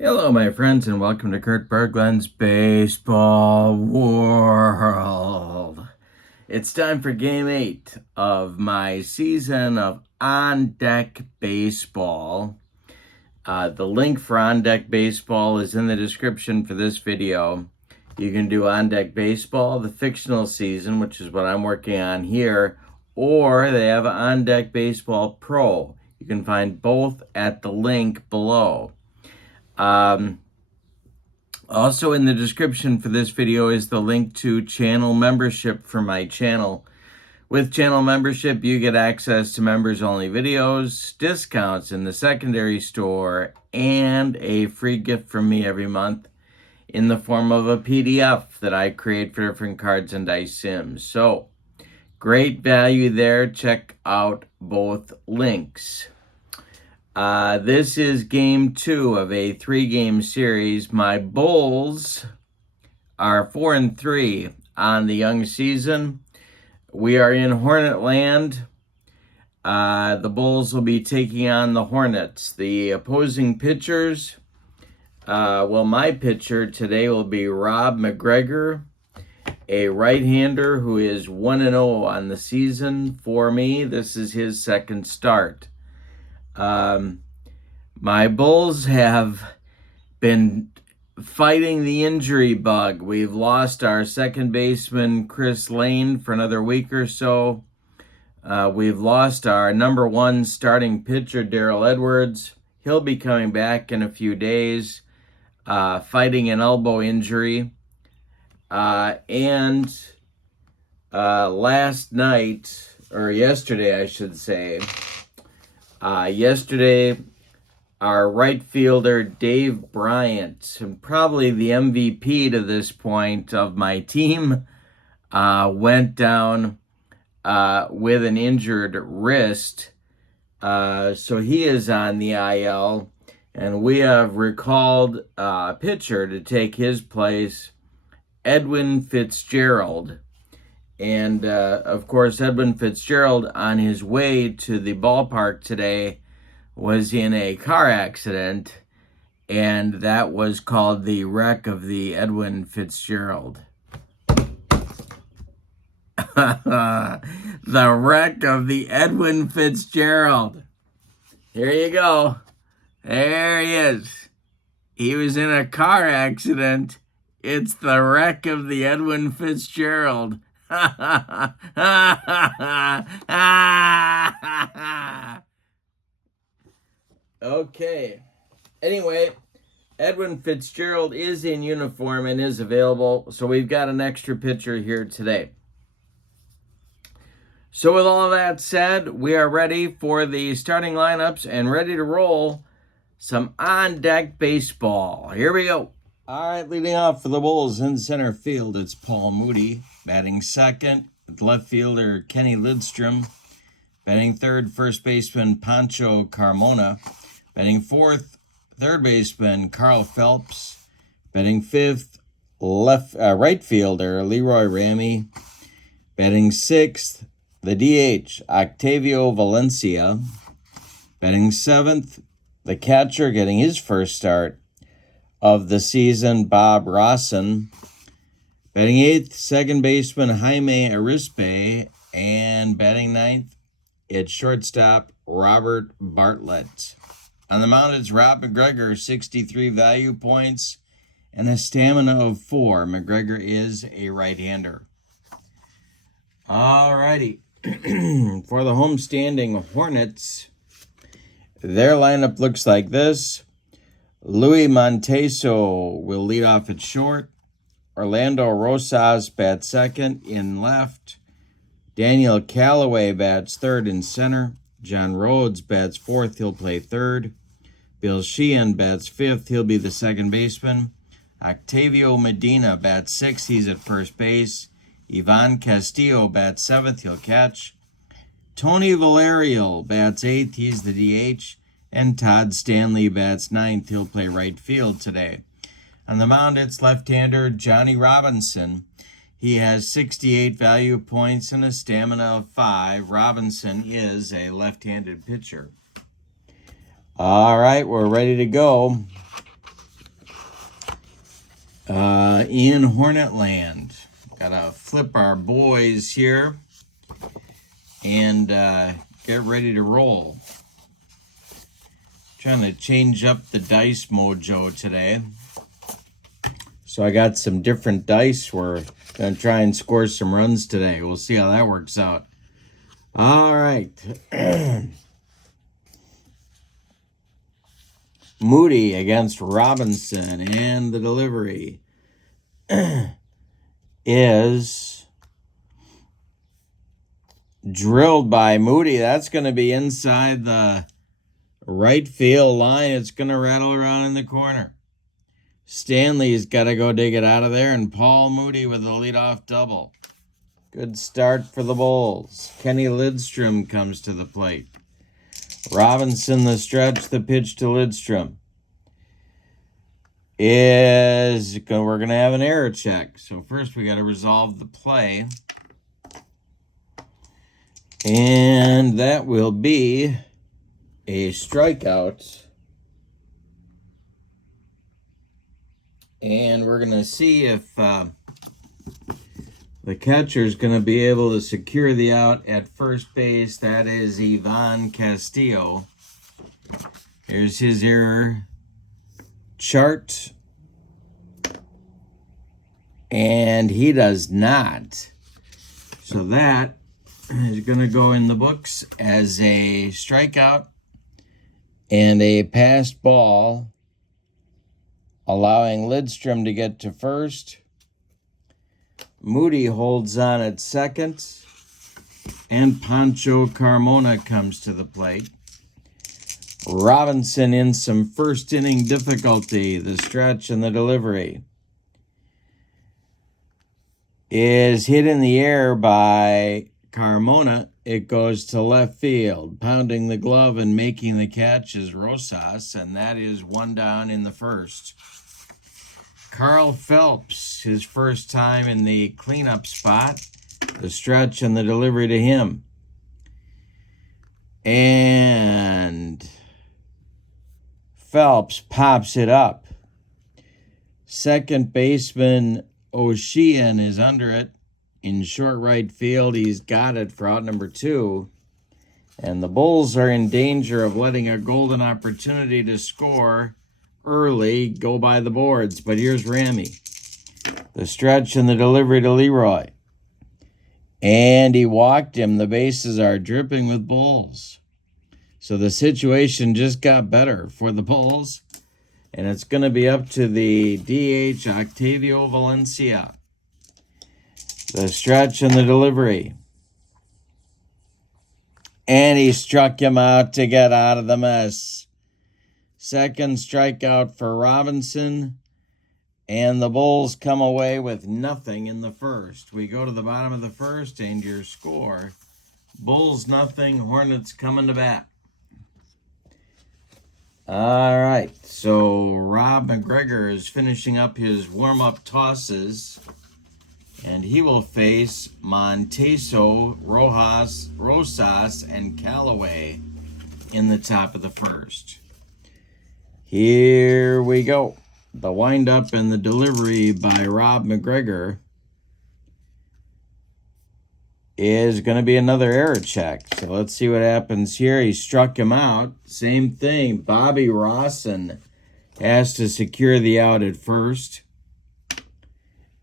Hello, my friends, and welcome to Kurt Berglund's Baseball World. It's time for Game 8 of my season of On Deck Baseball. The link for On Deck Baseball is in the description for this video. You can do On Deck Baseball, the fictional season, which is what I'm working on here, or they have On Deck Baseball Pro. You can find both at the link below. Also in the description for this video is the link to channel membership for my channel. With channel membership, you get access to members-only videos, discounts in the secondary store, and a free gift from me every month in the form of a PDF that I create for different cards and dice sims. So, great value there. Check out both links. This is game 2 of a 3-game series. My Bulls are 4-3 on the young season. We are in Hornet land. The Bulls will be taking on the Hornets. The opposing pitchers, my pitcher today will be Rob McGregor, a right-hander who is 1-0 on the season for me. This is his second start. My Bulls have been fighting the injury bug. We've lost our second baseman, Chris Lane, for another week or so. We've lost our number 1 starting pitcher, Darrell Edwards. He'll be coming back in a few days, fighting an elbow injury. Last night, or yesterday, I should say, yesterday, our right fielder, Dave Bryant, probably the MVP to this point of my team, went down with an injured wrist. So he is on the IL, and we have recalled a pitcher to take his place, Edwin Fitzgerald. And, of course, Edwin Fitzgerald, on his way to the ballpark today, was in a car accident, and that was called the wreck of the Edwin Fitzgerald. The wreck of the Edwin Fitzgerald. Here you go. There he is. He was in a car accident. It's the wreck of the Edwin Fitzgerald. Okay. Anyway, Edwin Fitzgerald is in uniform and is available, so we've got an extra pitcher here today. So with all of that said, we are ready for the starting lineups and ready to roll some on-deck baseball. Here we go. All right, leading off for the Bulls in center field, it's Paul Moody. Batting second, left fielder Kenny Lidstrom. Batting third, first baseman Pancho Carmona. Batting fourth, third baseman Carl Phelps. Batting fifth, right fielder Leroy Ramey. Batting sixth, the DH Octavio Valencia. Batting seventh, the catcher getting his first start of the season, Bob Rawson. Batting eighth, second baseman Jaime Arispe. And batting ninth, it's shortstop Robert Bartlett. On the mound, it's Rob McGregor, 63 value points and a stamina of 4. McGregor is a right-hander. All righty. For the homestanding Hornets, their lineup looks like this. Louis Monteso will lead off at short. Orlando Rosas bats second in left. Daniel Callaway bats third in center. John Rhodes bats fourth. He'll play third. Bill Sheehan bats fifth. He'll be the second baseman. Octavio Medina bats sixth. He's at first base. Ivan Castillo bats seventh. He'll catch. Tony Valerio bats eighth. He's the DH. And Todd Stanley bats ninth. He'll play right field today. On the mound, it's left-hander Johnny Robinson. He has 68 value points and a stamina of 5. Robinson is a left-handed pitcher. All right, we're ready to go. in Hornet land. Gotta flip our boys here and get ready to roll. Trying to change up the dice mojo today. So I got some different dice. We're going to try and score some runs today. We'll see how that works out. All right. Moody against Robinson, and the delivery is drilled by Moody. That's going to be inside the right field line. It's going to rattle around in the corner. Stanley's got to go dig it out of there, and Paul Moody with a leadoff double. Good start for the Bulls. Kenny Lidstrom comes to the plate. Robinson, the stretch, the pitch to Lidstrom is, we're going to have an error check. So first we got to resolve the play. And that will be a strikeout. And we're going to see if the catcher is going to be able to secure the out at first base. That is Ivan Castillo. Here's his error chart. And he does not. So that is going to go in the books as a strikeout and a passed ball, allowing Lidstrom to get to first. Moody holds on at second, and Pancho Carmona comes to the plate. Robinson in some first inning difficulty. The stretch and the delivery is hit in the air by Carmona. It goes to left field. Pounding the glove and making the catch is Rosas, and that is one down in the first. Carl Phelps, his first time in the cleanup spot. The stretch and the delivery to him. And Phelps pops it up. Second baseman O'Sheehan is under it. In short right field, he's got it for out number 2. And the Bulls are in danger of letting a golden opportunity to score early go by the boards. But here's Ramey. The stretch and the delivery to Leroy. And he walked him. The bases are dripping with Bulls. So the situation just got better for the Bulls. And it's going to be up to the DH, Octavio Valencia. The stretch and the delivery. And he struck him out to get out of the mess. Second strikeout for Robinson. And the Bulls come away with nothing in the first. We go to the bottom of the first, and your score, Bulls nothing, Hornets coming to bat. All right, so Rob McGregor is finishing up his warm-up tosses, and he will face Monteso, Rosas, and Callaway in the top of the first. Here we go. The windup and the delivery by Rob McGregor is going to be another error check. So let's see what happens here. He struck him out. Same thing. Bobby Rawson has to secure the out at first.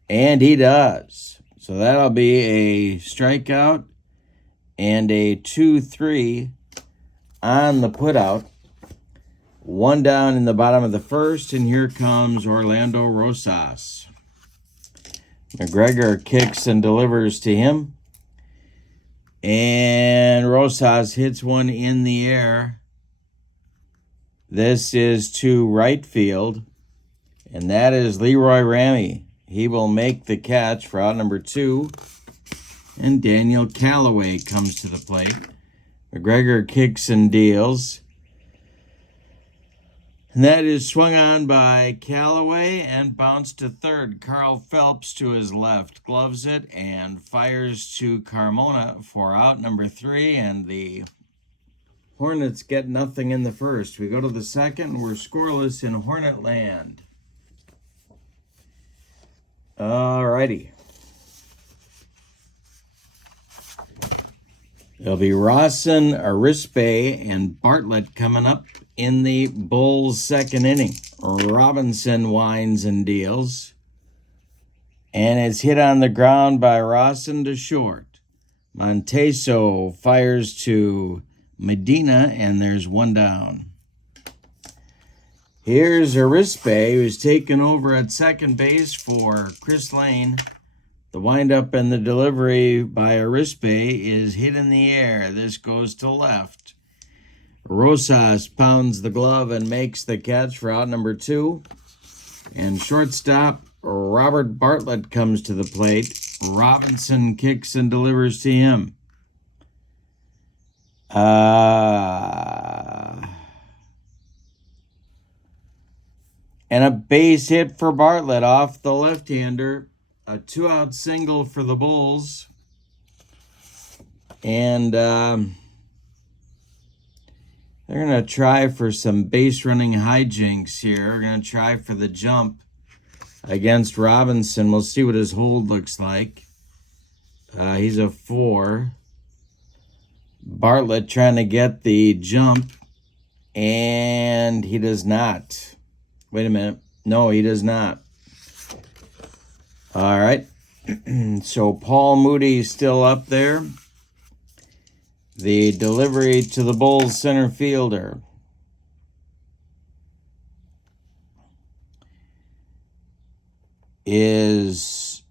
And he does. So that'll be a strikeout and a 2-3 on the putout. One down in the bottom of the first, and here comes Orlando Rosas. McGregor kicks and delivers to him. And Rosas hits one in the air. This is to right field, and that is Leroy Ramey. He will make the catch for out number 2. And Daniel Callaway comes to the plate. McGregor kicks and deals. And that is swung on by Callaway and bounced to third. Carl Phelps to his left gloves it and fires to Carmona for out number 3. And the Hornets get nothing in the first. We go to the second. We're scoreless in Hornet land. All righty. There'll be Rawson, Arispe, and Bartlett coming up in the Bulls' second inning. Robinson winds and deals. And it's hit on the ground by Rawson to short. Monteso fires to Medina, and there's one down. Here's Arispe, who's taken over at second base for Chris Lane. The windup and the delivery by Arispe is hit in the air. This goes to left. Rosas pounds the glove and makes the catch for out number 2. And shortstop Robert Bartlett comes to the plate. Robinson kicks and delivers to him. And a base hit for Bartlett off the left-hander. A 2-out single for the Bulls. And they're going to try for some base running hijinks here. They're going to try for the jump against Robinson. We'll see what his hold looks like. He's a 4. Bartlett trying to get the jump, and he does not. Wait a minute. No, he does not. All right. So Paul Moody's still up there. The delivery to the Bulls center fielder. Is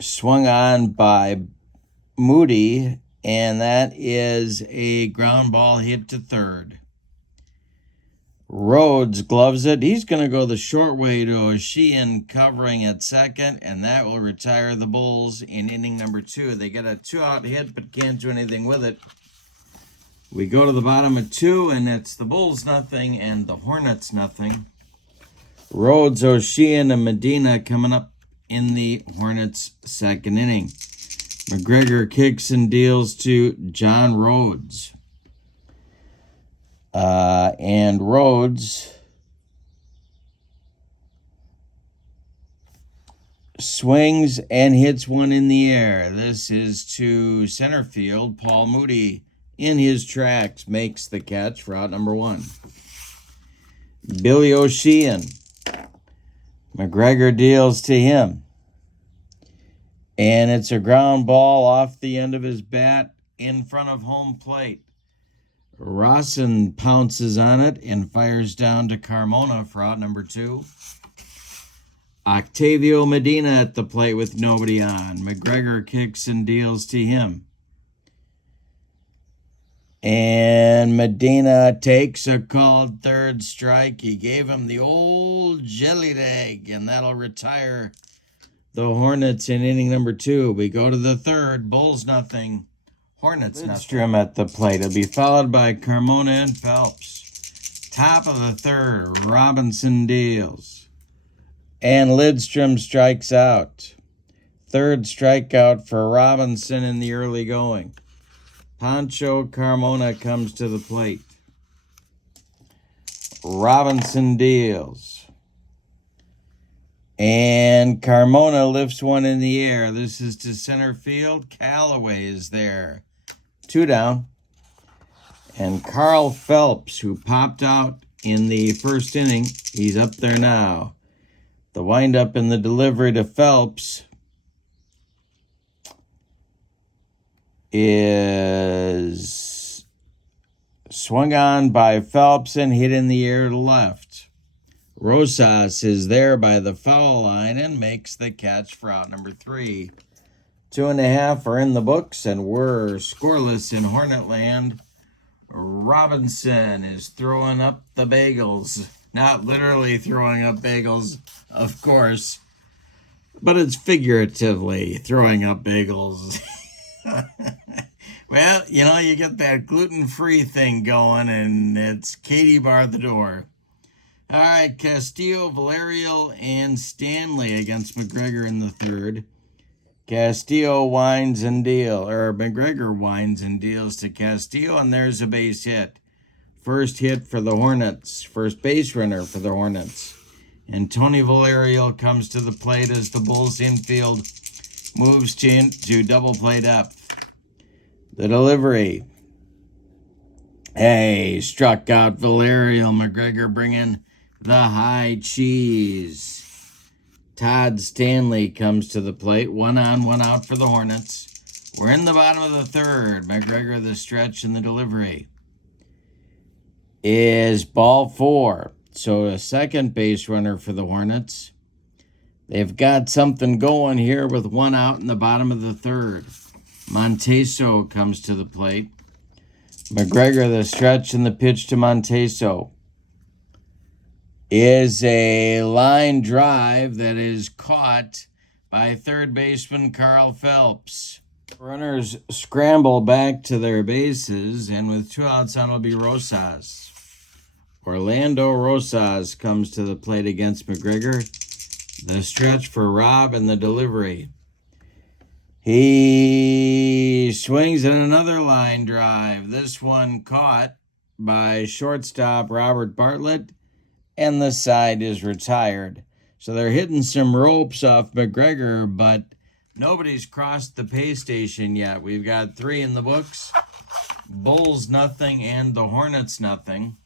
swung on by Moody, and that is a ground ball hit to third. Rhodes gloves it. He's going to go the short way to Sheehan covering at second, and that will retire the Bulls in inning number 2. They get a 2-out hit but can't do anything with it. We go to the bottom of 2, and it's the Bulls nothing and the Hornets nothing. Rhodes, O'Sheehan, and Medina coming up in the Hornets' second inning. McGregor kicks and deals to John Rhodes. And Rhodes swings and hits one in the air. This is to center field. Paul Moody, in his tracks, makes the catch for out number 1. Billy O'Sheehan. McGregor deals to him. And it's a ground ball off the end of his bat in front of home plate. Rawson pounces on it and fires down to Carmona for out number 2. Octavio Medina at the plate with nobody on. McGregor kicks and deals to him. And Medina takes a called third strike. He gave him the old jellied egg, and that'll retire the Hornets in inning number 2. We go to the third. Bulls nothing. Hornets nothing. Lidstrom at the plate. It'll be followed by Carmona and Phelps. Top of the third. Robinson deals. And Lidstrom strikes out. Third strikeout for Robinson in the early going. Pancho Carmona comes to the plate. Robinson deals. And Carmona lifts one in the air. This is to center field. Callaway is there. 2 down. And Carl Phelps, who popped out in the first inning, he's up there now. The windup and the delivery to Phelps is swung on by Phelps and hit in the air to left. Rosas is there by the foul line and makes the catch for out number 3. 2.5 are in the books, and we're scoreless in Hornetland. Robinson is throwing up the bagels. Not literally throwing up bagels, of course, but it's figuratively throwing up bagels. Well, you know, you get that gluten-free thing going, and it's Katie bar the door. All right, Castillo, Valerial, and Stanley against McGregor in the third. Castillo McGregor winds and deals to Castillo, and there's a base hit First hit for the Hornets. First base runner for the Hornets. And Tony Valerio comes to the plate as the Bulls infield moves to double play depth. The delivery. Hey, struck out Valerio. McGregor bringing the high cheese. Todd Stanley comes to the plate. 1 on, 1 out for the Hornets. We're in the bottom of the third. McGregor the stretch and the delivery is ball 4. So a second base runner for the Hornets. They've got something going here with 1 out in the bottom of the third. Monteso comes to the plate. McGregor the stretch and the pitch to Monteso is a line drive that is caught by third baseman Carl Phelps. Runners scramble back to their bases, and with 2 outs on, it'll be Rosas. Orlando Rosas comes to the plate against McGregor. The stretch for Rob and the delivery. He swings at another line drive. This one caught by shortstop Robert Bartlett, and the side is retired. So they're hitting some ropes off McGregor, but nobody's crossed the pay station yet. We've got 3 in the books. Bulls nothing and the Hornets nothing.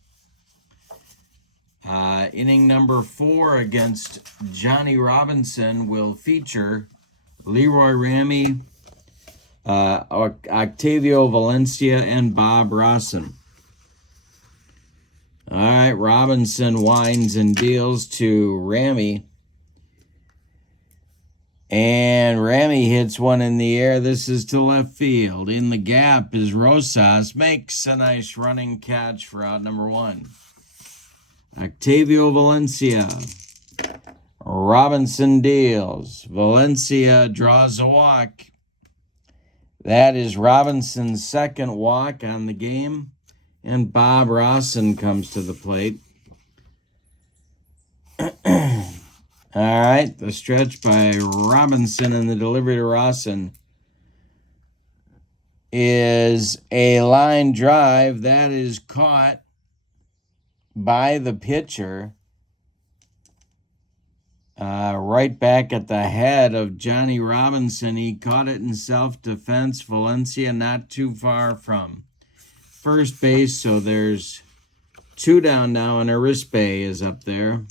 Inning number 4 against Johnny Robinson will feature Leroy Ramey, Octavio Valencia, and Bob Rosson. All right, Robinson winds and deals to Ramey. And Ramey hits one in the air. This is to left field. In the gap is Rosas. Makes a nice running catch for out number 1. Octavio Valencia. Robinson deals. Valencia draws a walk. That is Robinson's second walk on the game. And Bob Rosson comes to the plate. All right, the stretch by Robinson and the delivery to Rosson is a line drive that is caught by the pitcher right back at the head of Johnny Robinson. He caught it in self-defense. Valencia not too far from first base, so there's 2 down now, and Arispe is up there.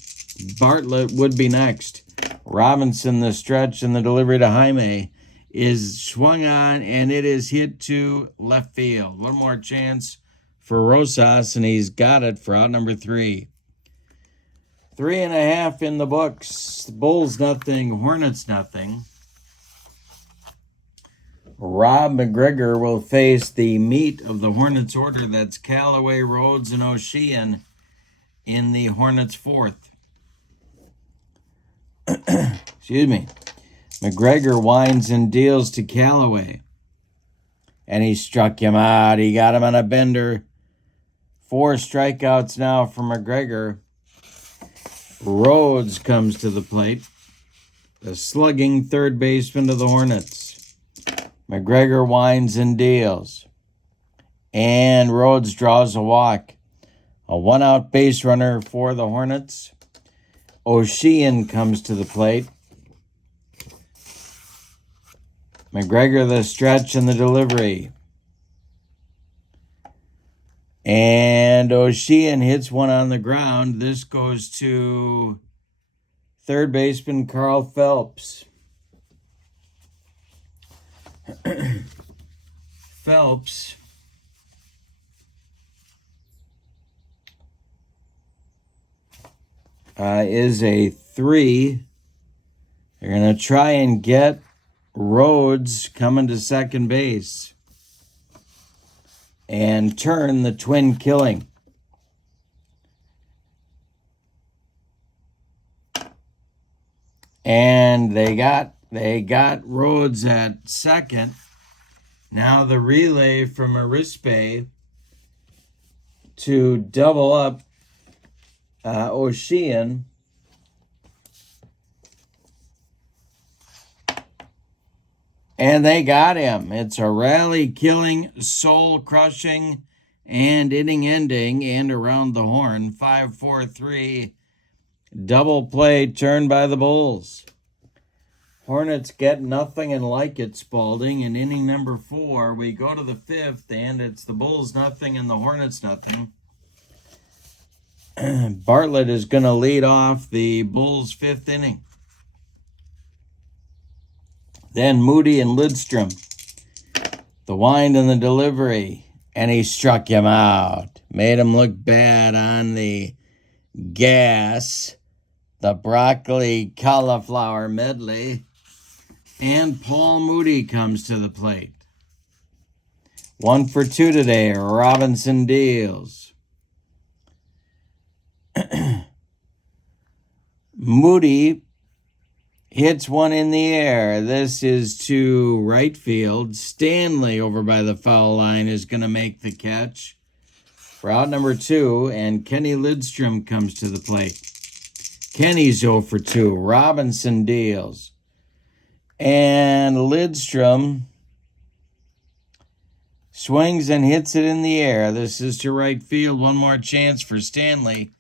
Bartlett would be next. Robinson, the stretch and the delivery to Jaime is swung on, and it is hit to left field. One more chance for Rosas, and he's got it for out number 3. 3.5 in the books. Bulls nothing, Hornets nothing. Rob McGregor will face the meat of the Hornets order. That's Callaway, Rhodes, and O'Sheehan in the Hornets' 4th. Excuse me. McGregor winds and deals to Callaway. And he struck him out. He got him on a bender. 4 strikeouts now for McGregor. Rhodes comes to the plate. The slugging third baseman of the Hornets. McGregor winds and deals. And Rhodes draws a walk. A 1-out base runner for the Hornets. O'Sheehan comes to the plate. McGregor the stretch and the delivery. And O'Sheehan hits one on the ground. This goes to third baseman Carl Phelps. Phelps is a 3. They're going to try and get Rhodes coming to second base and turn the twin killing. And they got Rhodes at second. Now the relay from Arispe to double up O'Sheehan. And they got him. It's a rally-killing, soul-crushing, And inning ending and around the horn, 5-4-3. Double play turned by the Bulls. Hornets get nothing and like it, Spalding. In inning number 4, we go to the 5th, and it's the Bulls nothing and the Hornets nothing. Bartlett is going to lead off the Bulls' 5th inning. Then Moody and Lidstrom. The wind and the delivery. And he struck him out. Made him look bad on the gas. The broccoli cauliflower medley. And Paul Moody comes to the plate. 1 for 2 today. Robinson deals. Moody hits one in the air. This is to right field. Stanley over by the foul line is going to make the catch for out number 2, and Kenny Lidstrom comes to the plate. Kenny's 0 for 2. Robinson deals. And Lidstrom swings and hits it in the air. This is to right field. One more chance for Stanley.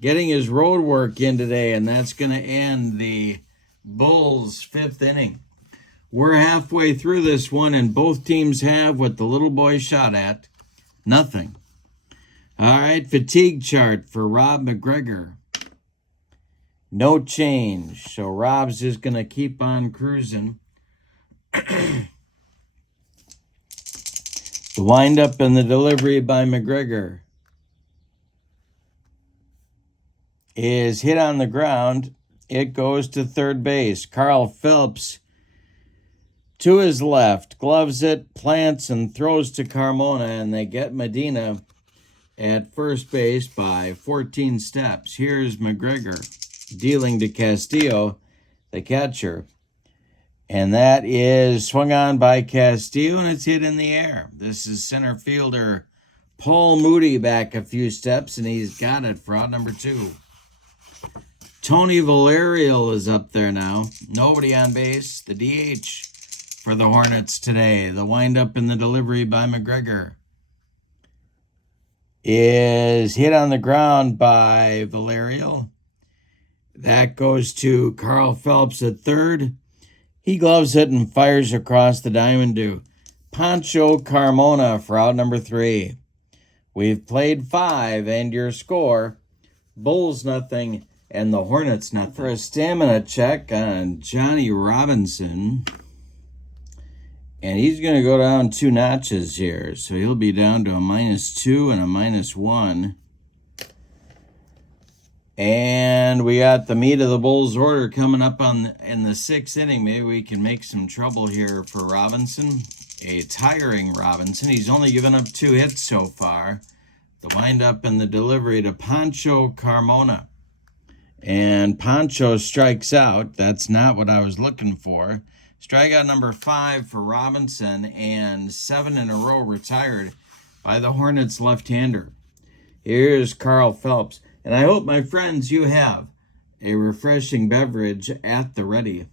Getting his road work in today, and that's going to end the Bulls' 5th inning. We're halfway through this one, and both teams have what the little boy shot at. Nothing. All right, fatigue chart for Rob McGregor. No change, so Rob's just going to keep on cruising. The windup and the delivery by McGregor is hit on the ground. It goes to third base. Carl Phelps to his left, gloves it, plants, and throws to Carmona, and they get Medina at first base by 14 steps. Here's McGregor dealing to Castillo, the catcher. And that is swung on by Castillo, and it's hit in the air. This is center fielder Paul Moody back a few steps, and he's got it for out number 2. Tony Valerial is up there now. Nobody on base. The DH for the Hornets today. The windup and the delivery by McGregor is hit on the ground by Valerial. That goes to Carl Phelps at third. He gloves it and fires across the diamond to Pancho Carmona for out number 3. We've played 5, and your score, Bulls nothing and the Hornets nothing. For a stamina check on Johnny Robinson. And he's going to go down 2 notches here. So he'll be down to a -2 and a -1. And we got the meat of the Bulls order coming up in the 6th inning. Maybe we can make some trouble here for Robinson. A tiring Robinson. He's only given up 2 hits so far. The windup and the delivery to Pancho Carmona. And Pancho strikes out. That's not what I was looking for. Strikeout number 5 for Robinson, and 7 in a row retired by the Hornets left-hander. Here's Carl Phelps. And I hope, my friends, you have a refreshing beverage at the ready.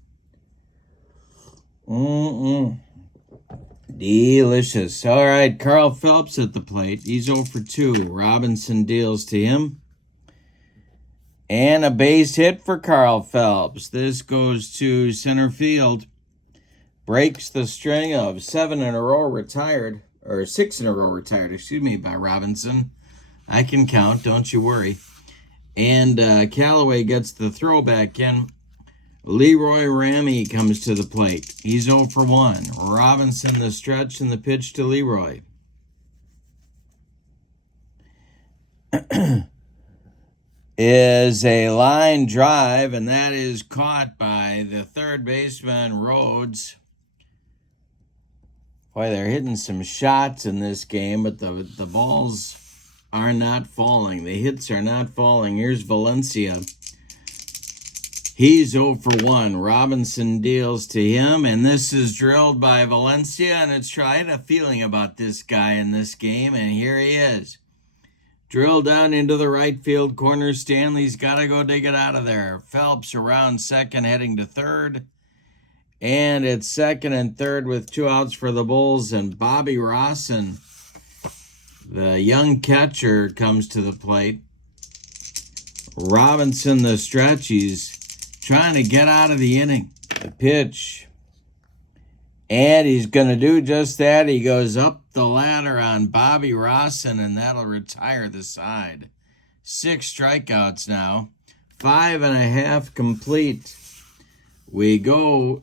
Delicious. All right, Carl Phelps at the plate. He's 0 for 2. Robinson deals to him. And a base hit for Carl Phelps. This goes to center field. Breaks the string of 7 in a row retired, or 6 in a row retired, by Robinson. I can count, don't you worry. And Callaway gets the throw back in. Leroy Ramey comes to the plate. He's 0 for 1. Robinson the stretch and the pitch to Leroy. Is a line drive, and that is caught by the third baseman, Rhodes. Boy, they're hitting some shots in this game, but the balls are not falling. The hits are not falling. Here's Valencia. He's 0 for 1. Robinson deals to him, and this is drilled by Valencia, and I had a feeling about this guy in this game, and here he is. Drilled down into the right field corner. Stanley's got to go dig it out of there. Phelps around second, heading to third. And it's second and third with 2 outs for the Bulls, and Bobby Rawson The young catcher comes to the plate. Robinson, the stretch, he's trying to get out of the inning. The pitch. And he's going to do just that. He goes up the ladder on Bobby Rawson, and that'll retire the side. 6 strikeouts now. 5.5 complete. We go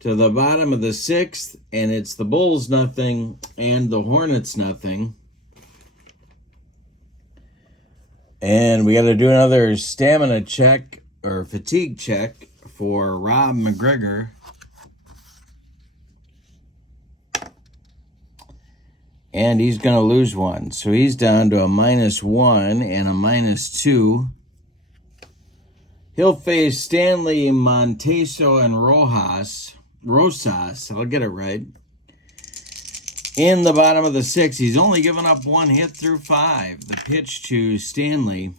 to the bottom of the 6th, and it's the Bulls nothing and the Hornets nothing. And we got to do another stamina check or fatigue check for Rob McGregor. And he's going to lose one. So he's down to a -1 and a -2. He'll face Stanley, Monteso, and Rosas. I'll get it right. In the bottom of the 6th, he's only given up 1 hit through 5. The pitch to Stanley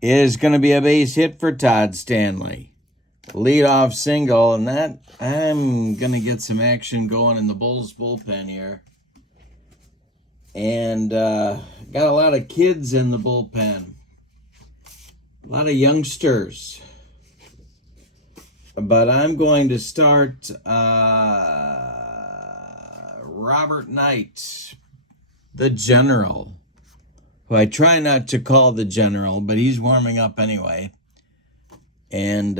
is going to be a base hit for Todd Stanley. Leadoff single, and that I'm going to get some action going in the Bulls bullpen here. And got a lot of kids in the bullpen. A lot of youngsters. But I'm going to start Robert Knight, the General, who I try not to call the General, but he's warming up anyway. And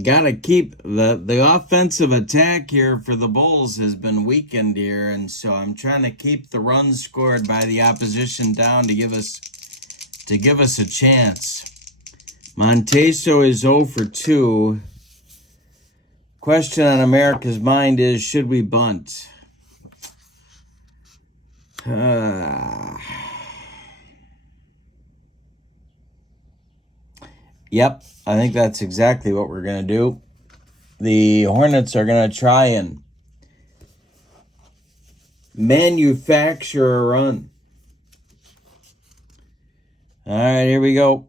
gotta keep the offensive attack here for the Bulls has been weakened here, and so I'm trying to keep the runs scored by the opposition down to give us a chance. Monteso is 0 for 2. Question on America's mind is, should we bunt? Yep, I think that's exactly what we're going to do. The Hornets are going to try and manufacture a run. All right, here we go.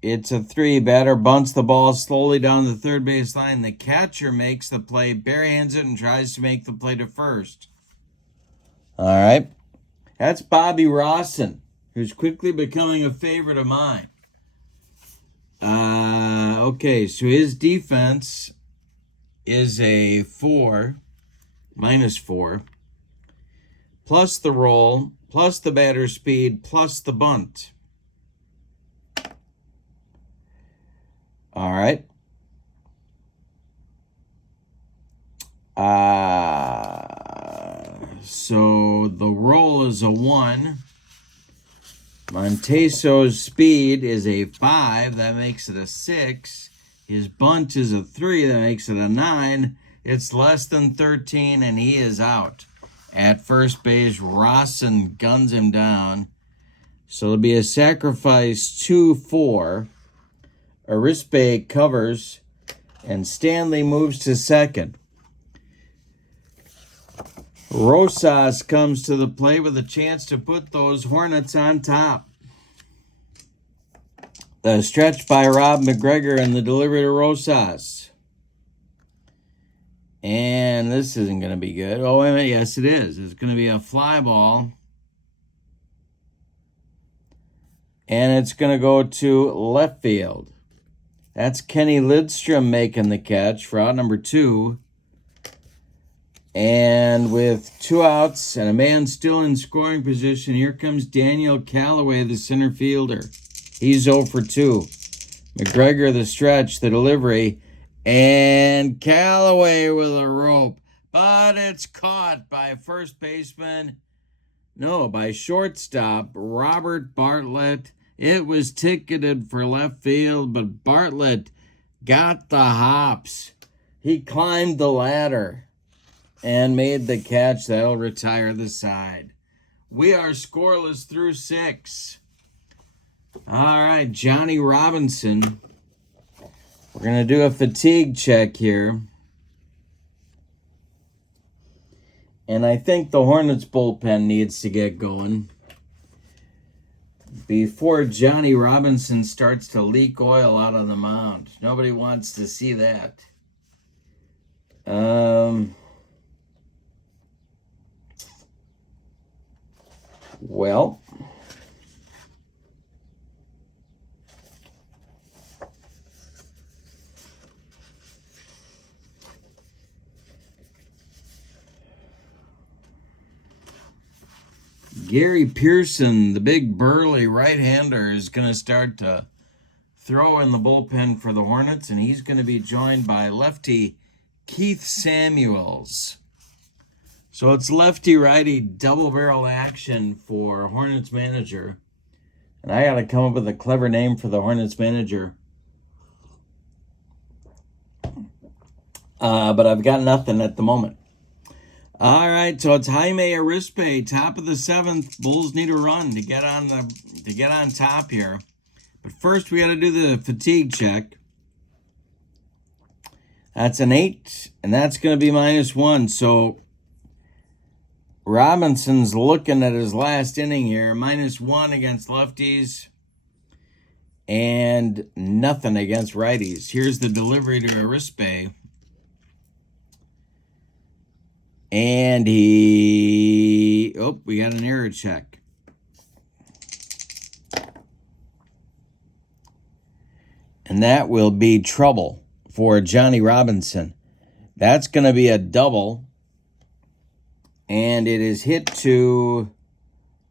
It's a 3. Batter bunts the ball slowly down the third base line. The catcher makes the play, barehands it, and tries to make the play to first. All right. That's Bobby Rawson, who's quickly becoming a favorite of mine. Okay, so his defense is a 4, -4, plus the roll, plus the batter speed, plus the bunt. All right. So the roll is a 1. Monteso's speed is a 5. That makes it a 6. His bunt is a 3. That makes it a 9. It's less than 13, and he is out. At first base, Rawson guns him down. So it'll be a sacrifice 2-4. Arispe covers, and Stanley moves to second. Rosas comes to the plate with a chance to put those Hornets on top. The stretch by Rob McGregor and the delivery to Rosas. And this isn't going to be good. Oh, wait a minute. Yes, it is. It's going to be a fly ball. And it's going to go to left field. That's Kenny Lidstrom making the catch for out number 2. And with 2 outs and a man still in scoring position, here comes Daniel Callaway, the center fielder. He's 0 for 2. McGregor, the stretch, the delivery, and Callaway with a rope. But it's caught by by shortstop Robert Bartlett. It was ticketed for left field, but Bartlett got the hops. He climbed the ladder and made the catch. That'll retire the side. We are scoreless through 6. All right, Johnny Robinson. We're going to do a fatigue check here. And I think the Hornets bullpen needs to get going. before Johnny Robinson starts to leak oil out on the mound. Nobody wants to see that. Well, Gary Pearson, the big burly right-hander, is going to start to throw in the bullpen for the Hornets, and he's going to be joined by lefty Keith Samuels. So it's lefty-righty double-barrel action for Hornets manager. And I got to come up with a clever name for the Hornets manager. But I've got nothing at the moment. All right, so it's Jaime Arispe, top of the 7th. Bulls need a run to get on top here. But first, we got to do the fatigue check. That's an 8, and that's going to be -1. So Robinson's looking at his last inning here, -1 against lefties and nothing against righties. Here's the delivery to Arispe. And we got an error check. And that will be trouble for Johnny Robinson. That's going to be a double. And it is hit to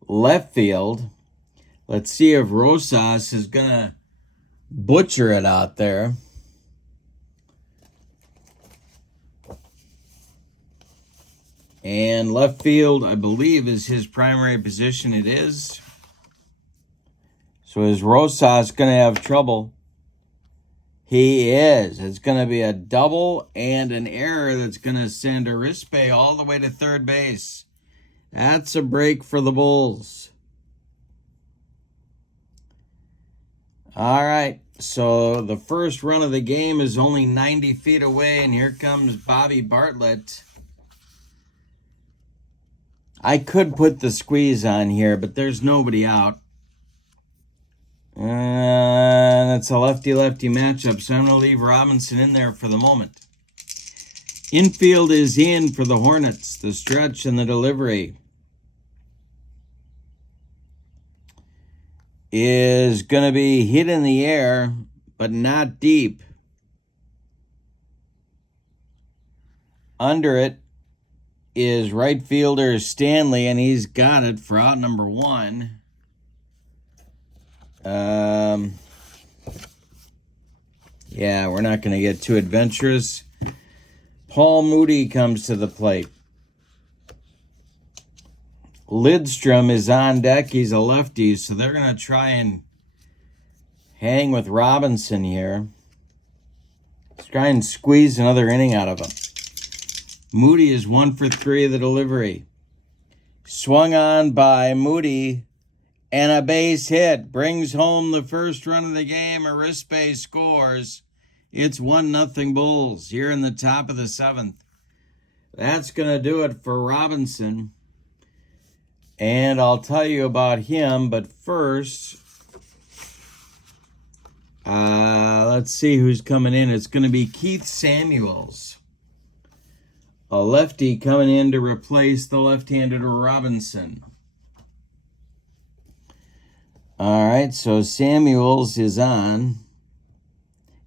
left field. Let's see if Rosas is going to butcher it out there. And left field, I believe, is his primary position. It is. So is Rosas going to have trouble? He is. It's going to be a double and an error that's going to send Arispe all the way to third base. That's a break for the Bulls. All right. So the first run of the game is only 90 feet away, and here comes Bobby Bartlett. I could put the squeeze on here, but there's nobody out. And it's a lefty-lefty matchup, so I'm going to leave Robinson in there for the moment. Infield is in for the Hornets, the stretch and the delivery is going to be hit in the air, but not deep. Under it is right fielder Stanley, and he's got it for out number 1. Yeah, we're not going to get too adventurous. Paul Moody comes to the plate. Lidstrom is on deck. He's a lefty, so they're going to try and hang with Robinson here. Let's try and squeeze another inning out of him. Moody is 1 for 3 of the delivery. Swung on by Moody, and a base hit brings home the first run of the game. Arispe scores. It's 1-0 Bulls here in the top of the 7th. That's going to do it for Robinson. And I'll tell you about him, but first, let's see who's coming in. It's going to be Keith Samuels, a lefty coming in to replace the left-handed Robinson. All right, so Samuels is on.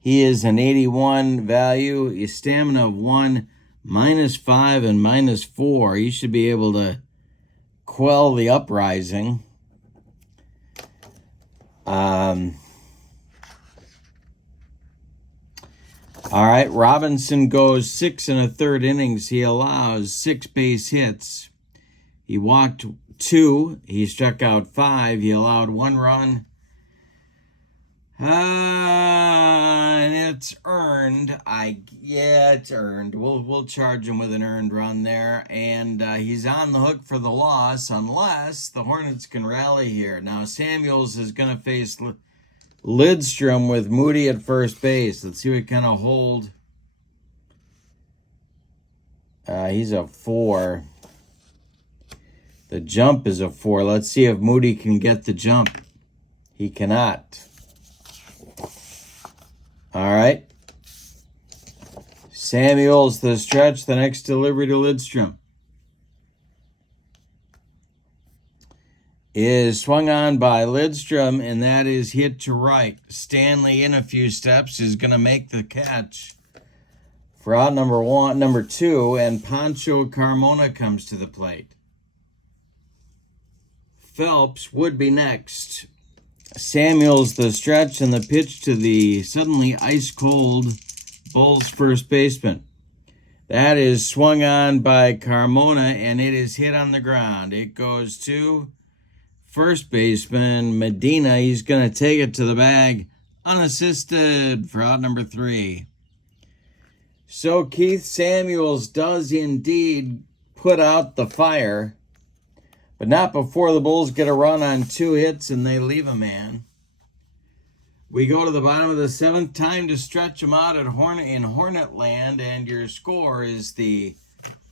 He is an 81 value, a stamina of 1, -5, and -4. He should be able to quell the uprising. All right, Robinson goes 6 1/3 innings. He allows 6 base hits. He walked 2. He struck out 5. He allowed 1 run. And it's earned. It's earned. We'll charge him with an earned run there, and he's on the hook for the loss unless the Hornets can rally here. Now Samuels is going to face Lidstrom with Moody at first base. Let's see what kind of hold. He's a 4. The jump is a 4. Let's see if Moody can get the jump. He cannot. All right. Samuels the stretch, the next delivery to Lidstrom. Is swung on by Lidstrom, and that is hit to right. Stanley in a few steps is going to make the catch for out number 2, and Pancho Carmona comes to the plate. Phelps would be next. Samuels the stretch, and the pitch to the suddenly ice-cold Bulls first baseman. That is swung on by Carmona, and it is hit on the ground. It goes to first baseman Medina. He's going to take it to the bag unassisted for out number 3. So Keith Samuels does indeed put out the fire, but not before the Bulls get a run on 2 hits and they leave a man. We go to the bottom of the 7th, time to stretch them out in Hornet land, and your score is the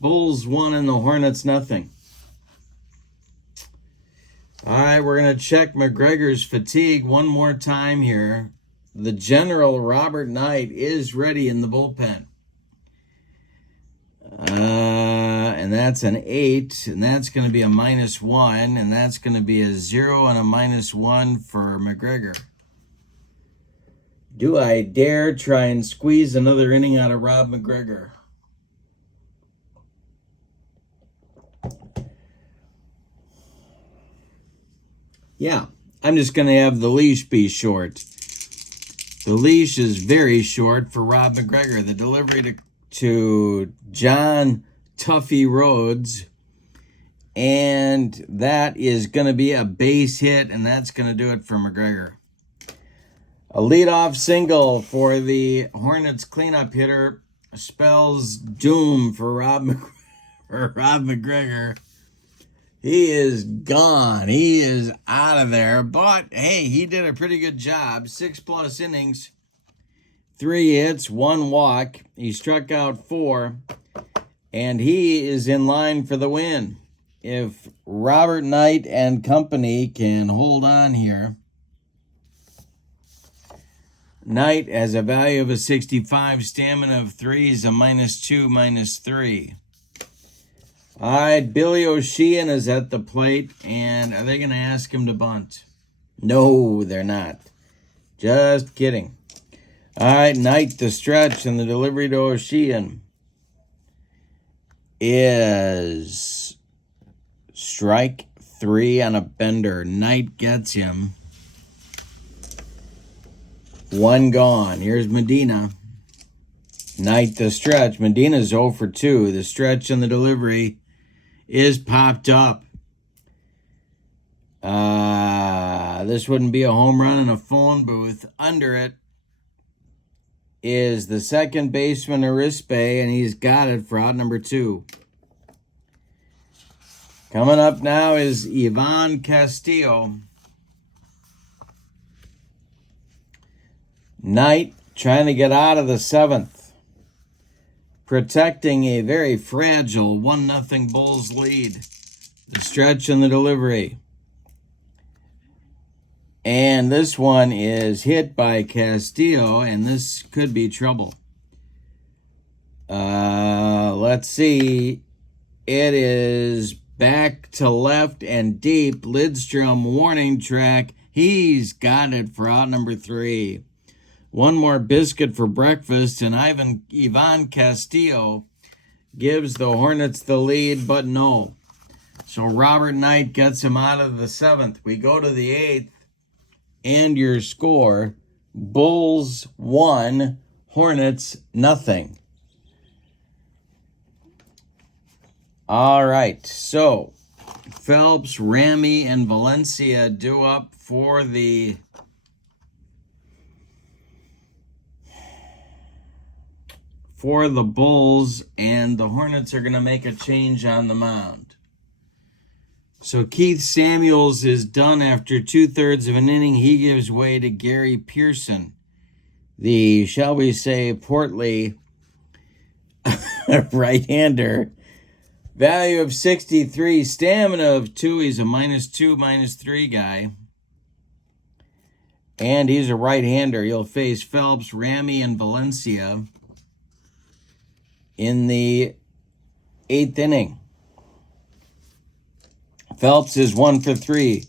Bulls 1 and the Hornets nothing. All right, we're going to check McGregor's fatigue one more time here. The General, Robert Knight, is ready in the bullpen. And that's an 8, and that's going to be a -1, and that's going to be a 0 and a -1 for McGregor. Do I dare try and squeeze another inning out of Rob McGregor? Yeah, I'm just going to have the leash be short. The leash is very short for Rob McGregor. The delivery to John Tuffy Rhodes, and that is going to be a base hit, and that's going to do it for McGregor. A leadoff single for the Hornets cleanup hitter spells doom for Rob McGregor. He is gone. He is out of there. But, hey, he did a pretty good job. 6+ innings, 3 hits, 1 walk. He struck out 4, and he is in line for the win. If Robert Knight and company can hold on here, Knight has a value of a 65, stamina of 3, is a -2, -3. All right, Billy O'Shea is at the plate, and are they going to ask him to bunt? No, they're not. Just kidding. All right, Knight the stretch, and the delivery to O'Shea is strike 3 on a bender. Knight gets him. 1 gone. Here's Medina. Knight the stretch. Medina's 0 for 2. The stretch and the delivery is popped up. This wouldn't be a home run in a phone booth. Under it is the second baseman, Arispe, and he's got it for out number 2. Coming up now is Ivan Castillo. Knight trying to get out of the 7th, protecting a very fragile 1-0 Bulls lead. The stretch and the delivery. And this one is hit by Castillo, and this could be trouble. Let's see. It is back to left and deep. Lidstrom warning track. He's got it for out number 3. One more biscuit for breakfast, and Ivan Castillo gives the Hornets the lead, but no. So Robert Knight gets him out of the 7th. We go to the 8th, and your score, Bulls 1, Hornets nothing. All right, so Phelps, Ramy, and Valencia due up for the Bulls, and the Hornets are going to make a change on the mound. So Keith Samuels is done after 2/3 of an inning. He gives way to Gary Pearson, the, shall we say, portly right-hander. Value of 63, stamina of 2. He's a -2, -3 guy. And he's a right-hander. He'll face Phelps, Ramy, and Valencia in the 8th inning. Phelps is 1 for 3.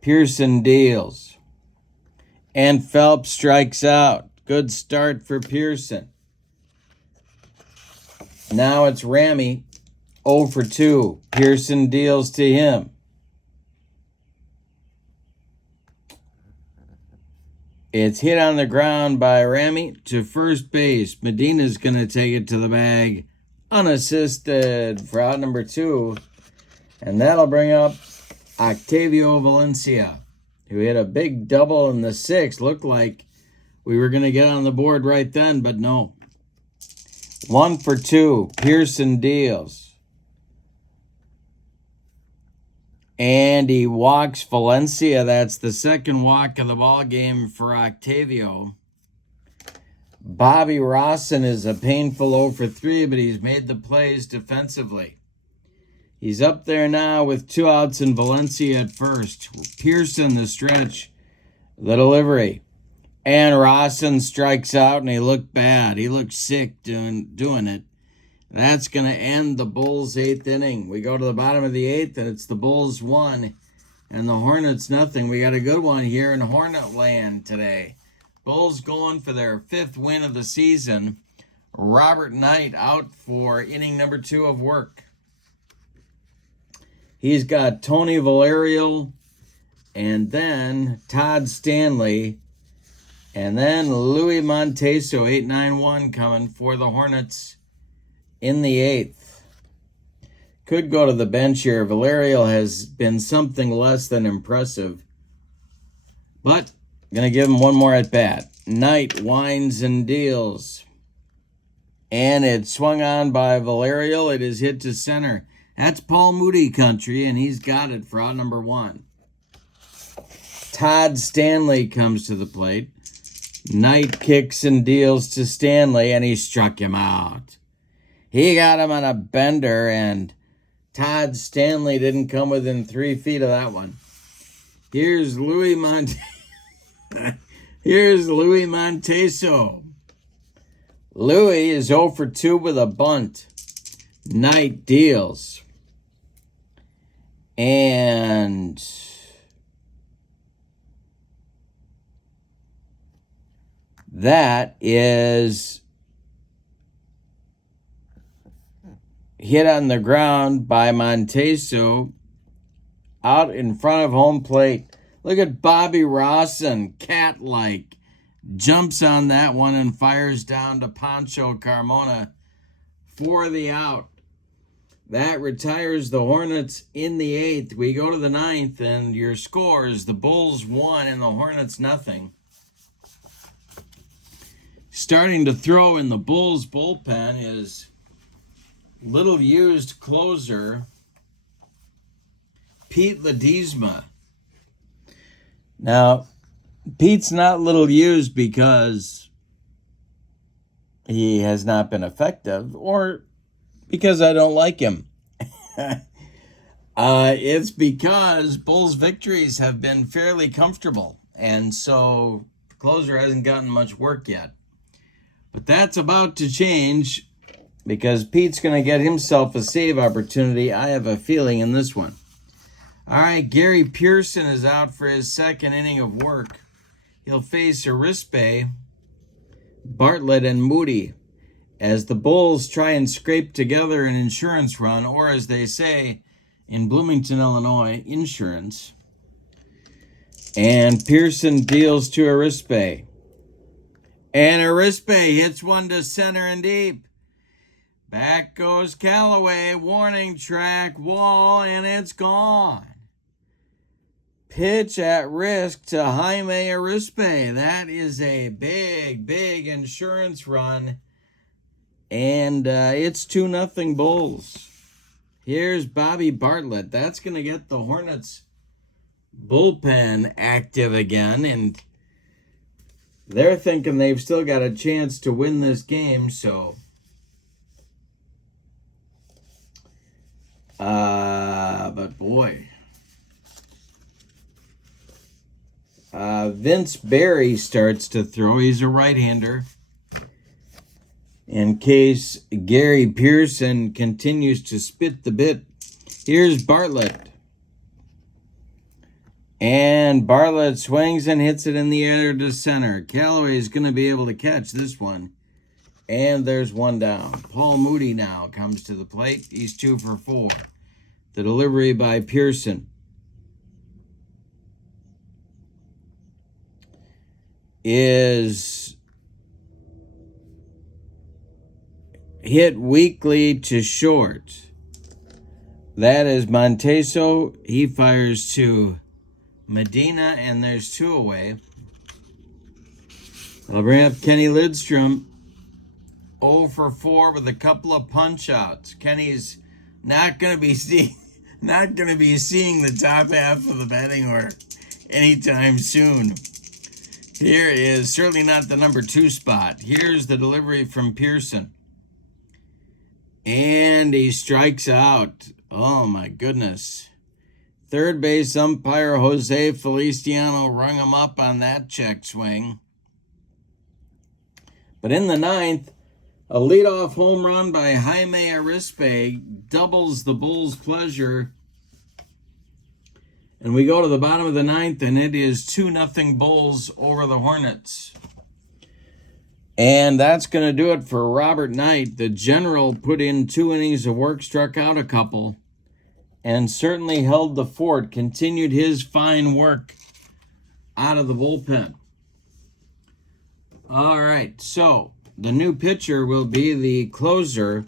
Pearson deals. And Phelps strikes out. Good start for Pearson. Now it's Ramy, 0 for 2. Pearson deals to him. It's hit on the ground by Ramy to first base. Medina's going to take it to the bag unassisted for out number 2. And that'll bring up Octavio Valencia, who hit a big double in the 6th. Looked like we were going to get on the board right then, but no. 1 for 2. Pearson deals. And he walks Valencia. That's the second walk of the ball game for Octavio. Bobby Rawson is a painful 0 for 3, but he's made the plays defensively. He's up there now with 2 outs and Valencia at first. Pearson the stretch, the delivery. And Rawson strikes out, and he looked bad. He looked sick doing it. That's going to end the Bulls' 8th inning. We go to the bottom of the 8th, and it's the Bulls 1 and the Hornets nothing. We got a good one here in Hornet land today. Bulls going for their 5th win of the season. Robert Knight out for inning number 2 of work. He's got Tony Valerio and then Todd Stanley and then Louis Monteso, 891 coming for the Hornets in the 8th. Could go to the bench here. Valerio has been something less than impressive. But going to give him one more at bat. Knight winds and deals. And it's swung on by Valerio. It is hit to center. That's Paul Moody country, and he's got it for out number 1. Todd Stanley comes to the plate. Knight kicks and deals to Stanley, and he struck him out. He got him on a bender, and Todd Stanley didn't come within 3 feet of that one. Here's Louis Monteso. Louis is 0 for 2 with a bunt. Knight deals. And that is hit on the ground by Monteso out in front of home plate. Look at Bobby Rawson, cat-like, jumps on that one and fires down to Pancho Carmona for the out. That retires the Hornets in the 8th. We go to the 9th, and your scores, the Bulls 1 and the Hornets nothing. Starting to throw in the Bulls bullpen is little-used closer Pete Ledesma. Now, Pete's not little used because he has not been effective or because I don't like him. It's because Bulls' victories have been fairly comfortable, and so the closer hasn't gotten much work yet. But that's about to change because Pete's going to get himself a save opportunity, I have a feeling, in this one. All right, Gary Pearson is out for his 2nd inning of work. He'll face Arispe, Bartlett, and Moody as the Bulls try and scrape together an insurance run, or as they say in Bloomington, Illinois, insurance. And Pearson deals to Arispe. And Arispe hits one to center and deep. Back goes Callaway, warning track, wall, and it's gone. Pitch at risk to Jaime Arispe. That is a big, big insurance run. And it's 2-0 Bulls. Here's Bobby Bartlett. That's going to get the Hornets bullpen active again. And they're thinking they've still got a chance to win this game. So, but boy. Vince Berry starts to throw. He's a right-hander. In case Gary Pearson continues to spit the bit, here's Bartlett. And Bartlett swings and hits it in the air to center. Callaway is going to be able to catch this one. And there's one down. Paul Moody now comes to the plate. He's 2 for 4. The delivery by Pearson is hit weakly to short. That is Monteso. He fires to Medina, and there's 2 away. I'll bring up Kenny Lidstrom. 0 for 4 with a couple of punch outs. Kenny's not going to be seeing the top half of the batting order anytime soon. Here is certainly not the number 2 spot. Here's the delivery from Pearson. And he strikes out. Oh my goodness. Third base umpire Jose Feliciano rung him up on that check swing. But in the 9th, a leadoff home run by Jaime Arispe doubles the Bulls' pleasure. And we go to the bottom of the 9th, and it is 2-0 Bulls over the Hornets. And that's going to do it for Robert Knight. The general put in 2 innings of work, struck out a couple, and certainly held the fort, continued his fine work out of the bullpen. All right, so the new pitcher will be the closer.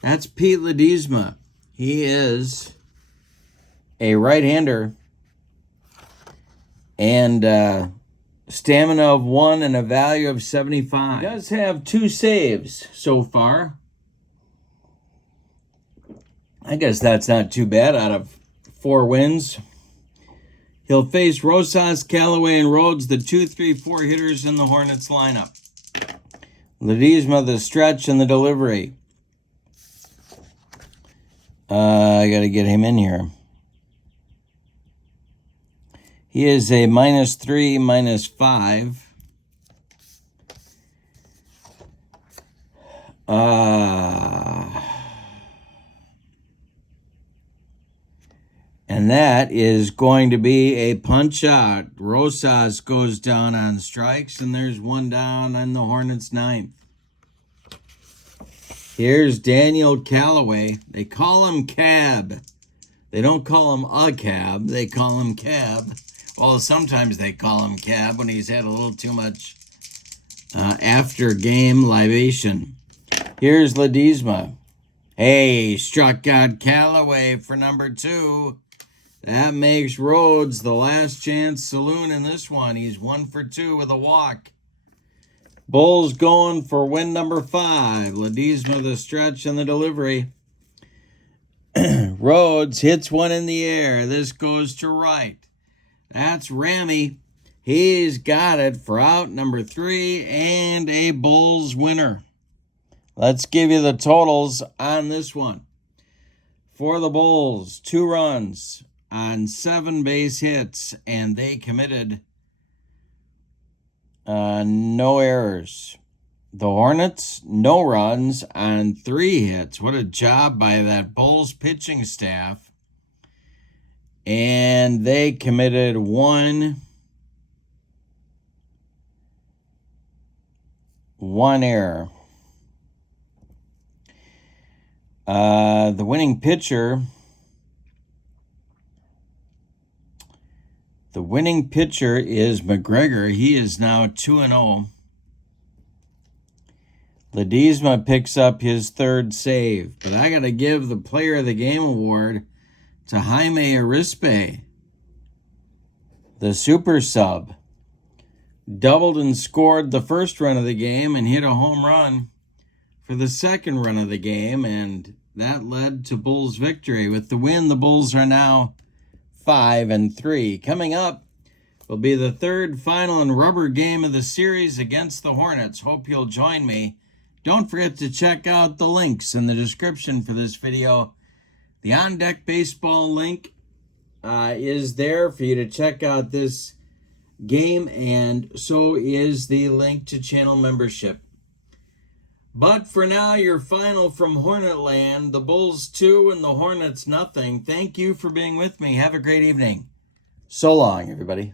That's Pete Ledesma. He is a right-hander and stamina of 1 and a value of 75. He does have 2 saves so far. I guess that's not too bad out of 4 wins. He'll face Rosas, Callaway, and Rhodes, the 2, 3, 4 hitters in the Hornets lineup. Ledesma, the stretch and the delivery. I got to get him in here. He is a -3, -5. And that is going to be a punch out. Rosas goes down on strikes, and there's 1 down on the Hornets' 9th. Here's Daniel Callaway. They call him Cab. They don't call him a cab. They call him Cab. Well, sometimes they call him Cab when he's had a little too much after-game libation. Here's Ledesma. Hey, struck out Callaway for number 2. That makes Rhodes the last chance saloon in this one. He's 1 for 2 with a walk. Bulls going for win number 5. Ledesma the stretch and the delivery. Rhodes hits one in the air. This goes to right. That's Ramey. He's got it for out number 3 and a Bulls winner. Let's give you the totals on this one. For the Bulls, 2 runs on 7 base hits, and they committed no errors. The Hornets, no runs on 3 hits. What a job by that Bulls pitching staff. And they committed 1 error. The winning pitcher is McGregor. He is now 2-0. Ledesma picks up his 3rd save. But I got to give the Player of the Game award to Jaime Arispe, the super sub. Doubled and scored the 1st run of the game and hit a home run for the 2nd run of the game, and that led to Bulls victory. With the win, the Bulls are now 5-3. Coming up will be the 3rd, final, and rubber game of the series against the Hornets. Hope you'll join me. Don't forget to check out the links in the description for this video. The On Deck Baseball link is there for you to check out this game, and so is the link to channel membership. But for now, your final from Hornet Land, the Bulls 2 and the Hornets nothing. Thank you for being with me. Have a great evening. So long, everybody.